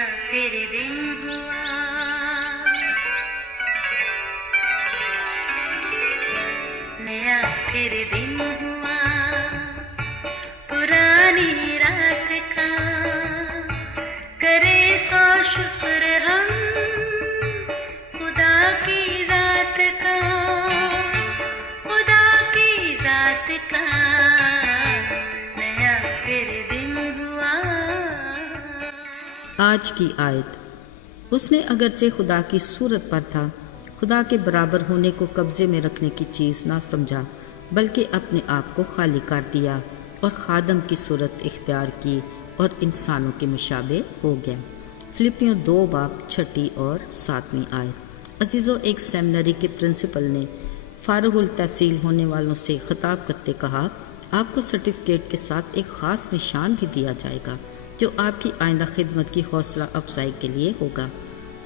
फिर दिन हुआ, नया फिर दिन हुआ, पुरानी रात का करे सो शुक्र हम खुदा की जात का, खुदा की जात का नया फिर दिन हुआ। आज की आयत। उसने अगरचे खुदा की सूरत पर था, खुदा के बराबर होने को कब्जे में रखने की चीज़ ना समझा, बल्कि अपने आप को खाली कर दिया और खादम की सूरत इख्तियार की और इंसानों के मुशाबे हो गया। फिलिपियों 2 बाब 6 और 7 आयत। अजीज़ों, एक सेमिनरी के प्रिंसिपल ने फारुगुल तहसील होने वालों से खिताब करते कहा, आपको सर्टिफिकेट के साथ एक ख़ास निशान भी दिया जाएगा जो आपकी आइंदा खिदमत की हौसला अफजाई के लिए होगा।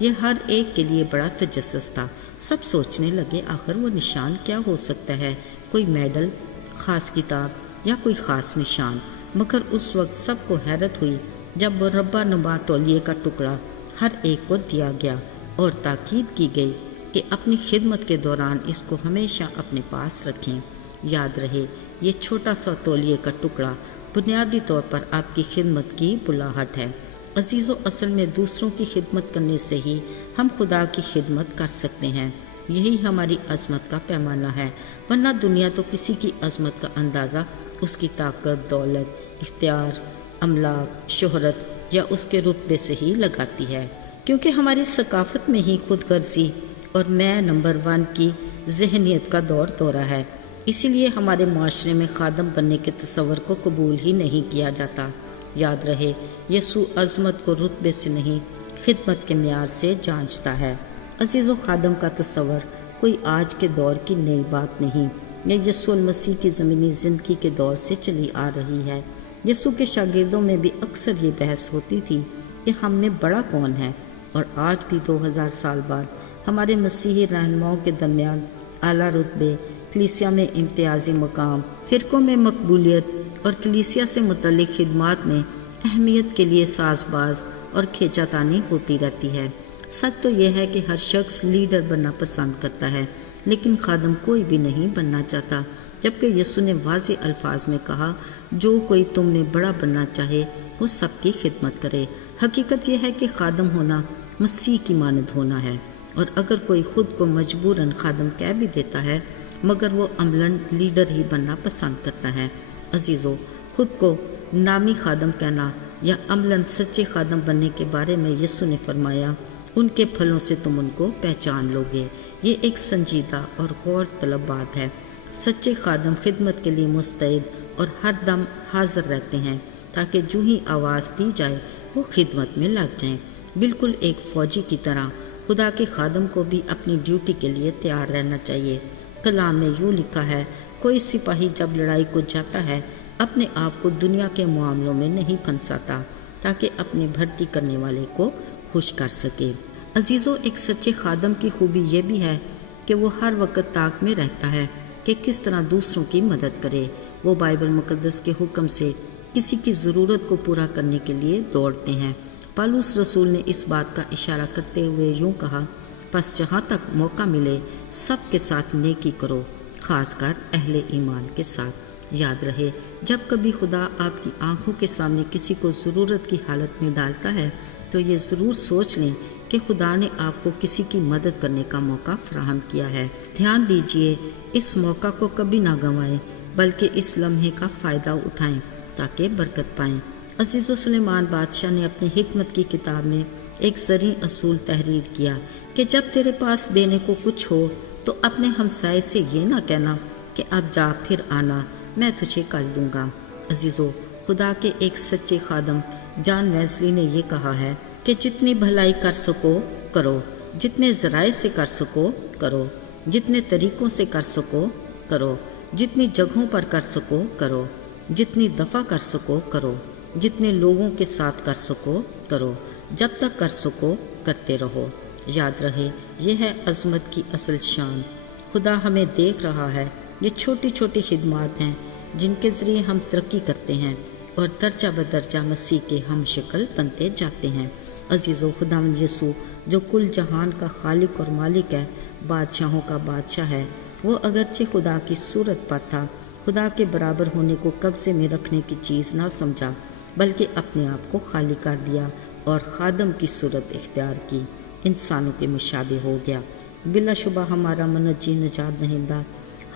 यह हर एक के लिए बड़ा तजस्सुस था। सब सोचने लगे, आखिर वो निशान क्या हो सकता है, कोई मेडल, ख़ास किताब या कोई ख़ास निशान। मगर उस वक्त सबको हैरत हुई जब वो रब्बा नुमा तौलिए का टुकड़ा हर एक को दिया गया और ताकीद की गई कि अपनी खिदमत के दौरान इसको हमेशा अपने पास रखें। याद रहे, ये छोटा सा तौलिए का टुकड़ा बुनियादी तौर पर आपकी खिदमत की बुलाहट है। अजीज़ों, असल में दूसरों की खिदमत करने से ही हम खुदा की खिदमत कर सकते हैं। यही हमारी अज़मत का पैमाना है, वरना दुनिया तो किसी की अज़मत का अंदाज़ा उसकी ताकत, दौलत, इख्तियार, अमलाक, शोहरत या उसके रुतबे से ही लगाती है, क्योंकि हमारी सकाफत में ही खुद गर्जी और मैं नंबर 1 की जहनीत का दौर दौरा है। इसीलिए हमारे माशरे में खादम बनने के तसव्वुर को कबूल ही नहीं किया जाता। याद रहे, यसू अज़मत को रुतबे से नहीं, खिदमत के म्यार से जांचता है। अजीज़ों, खादम का तसव्वुर कोई आज के दौर की नई बात नहीं, यह यीशु मसीह की ज़मीनी ज़िंदगी के दौर से चली आ रही है। यीशु के शागिर्दों में भी अक्सर ये बहस होती थी कि हम में बड़ा कौन है, और आज भी 2000 साल बाद हमारे मसीही रहनुमाओं के दरमियान आला रुतबे, कलीसिया में इम्तियाजी मकाम, फ़िरक़ों में मकबूलियत और कलीसिया से मुतल्लिक़ खिदमात में अहमियत के लिए साज़बाज और खींचातानी होती रहती है। सच तो यह है कि हर शख्स लीडर बनना पसंद करता है, लेकिन खादम कोई भी नहीं बनना चाहता, जबकि यीशु ने वाज़े अल्फाज में कहा, जो कोई तुम में बड़ा बनना चाहे वो सबकी खिदमत करे। हकीकत यह है कि खादम होना मसीह की मानद होना है, और अगर कोई खुद को मजबूरन खादम कह भी देता है, मगर वो अमलन लीडर ही बनना पसंद करता है। अजीज़ों, खुद को नामी खादम कहना या अमलन सच्चे खादम बनने के बारे में यीशु ने फरमाया, उनके फलों से तुम उनको पहचान लोगे। ये एक संजीदा और गौर तलब बात है। सच्चे खादम खिदमत के लिए मुस्तैद और हर दम हाजिर रहते हैं, ताकि जो ही आवाज़ दी जाए वो खिदमत में लग जाएं। बिल्कुल एक फ़ौजी की तरह खुदा के खादम को भी अपनी ड्यूटी के लिए तैयार रहना चाहिए। कलाम में यूँ लिखा है, कोई सिपाही जब लड़ाई को जाता है अपने आप को दुनिया के मामलों में नहीं फंसाता, ताकि अपने भर्ती करने वाले को खुश कर सके। अजीज़ों, एक सच्चे खादम की खूबी ये भी है कि वो हर वक्त ताक में रहता है कि किस तरह दूसरों की मदद करे। वो बाइबल मुकद्दस के हुक्म से किसी की ज़रूरत को पूरा करने के लिए दौड़ते हैं। पौलुस रसूल ने इस बात का इशारा करते हुए यूँ कहा, बस जहाँ तक मौका मिले सब के साथ नेकी करो, खासकर अहले ईमान के साथ। याद रहे, जब कभी खुदा आपकी आंखों के सामने किसी को ज़रूरत की हालत में डालता है, तो ये ज़रूर सोच लें कि खुदा ने आपको किसी की मदद करने का मौका फराहम किया है। ध्यान दीजिए, इस मौका को कभी ना गंवाएं, बल्कि इस लम्हे का फ़ायदा उठाएं ताकि बरकत पाएं। अजीज़ सुलेमान बादशाह ने अपनी हिकमत की किताब में एक ज़री असूल तहरीर किया कि जब तेरे पास देने को कुछ हो तो अपने हमसाये से ये ना कहना कि अब जा फिर आना, मैं तुझे कर दूंगा। अजीज़ों, खुदा के एक सच्चे खादम जॉन वेस्ली ने ये कहा है कि जितनी भलाई कर सको करो, जितने ज़राए से कर सको करो, जितने तरीक़ों से कर सको करो, जितनी जगहों पर कर सको करो, जितनी दफ़ा कर सको करो, जितने लोगों के साथ कर सको करो, जब तक कर सको करते रहो। याद रहे, यह है अज़मत की असल शान। खुदा हमें देख रहा है। ये छोटी छोटी खिदमात हैं जिनके ज़रिए हम तरक्की करते हैं। اور درجہ بدرجہ مسیح کے ہم شکل بنتے جاتے ہیں۔ عزیزو، خداوند یسوع جو کل جہان کا خالق اور مالک ہے، بادشاہوں کا بادشاہ ہے، وہ اگرچہ خدا کی صورت پر تھا، خدا کے برابر ہونے کو قبضے میں رکھنے کی چیز نہ سمجھا، بلکہ اپنے آپ کو خالی کر دیا اور خادم کی صورت اختیار کی، انسانوں کے مشابہ ہو گیا۔ بلا شبہ ہمارا منجی نجات دہندہ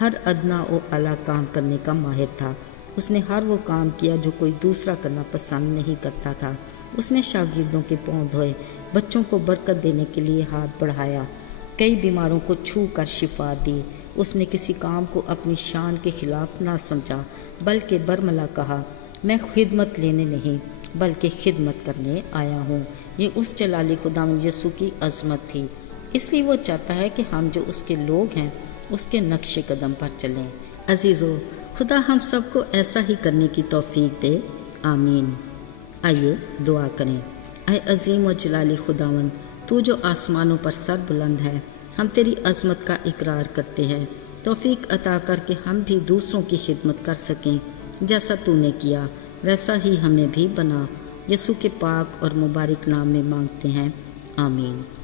ہر ادنا و اعلیٰ کام کرنے کا ماہر تھا۔ اس نے ہر وہ کام کیا جو کوئی دوسرا کرنا پسند نہیں کرتا تھا۔ اس نے شاگردوں کے پاؤں دھوئے، بچوں کو برکت دینے کے لیے ہاتھ بڑھایا، کئی بیماروں کو چھو کر شفا دی۔ اس نے کسی کام کو اپنی شان کے خلاف نہ سمجھا، بلکہ برملا کہا، میں خدمت لینے نہیں بلکہ خدمت کرنے آیا ہوں۔ یہ اس جلالی خداوند یسوع کی عظمت تھی، اس لیے وہ چاہتا ہے کہ ہم جو اس کے لوگ ہیں اس کے نقش قدم پر چلیں۔ عزیزو، خدا ہم سب کو ایسا ہی کرنے کی توفیق دے، آمین۔ آئیے دعا کریں۔ اے عظیم و جلالی خداوند، تو جو آسمانوں پر سر بلند ہے، ہم تیری عظمت کا اقرار کرتے ہیں۔ توفیق عطا کر کے ہم بھی دوسروں کی خدمت کر سکیں، جیسا تو نے کیا ویسا ہی ہمیں بھی بنا۔ یسوع کے پاک اور مبارک نام میں مانگتے ہیں، آمین۔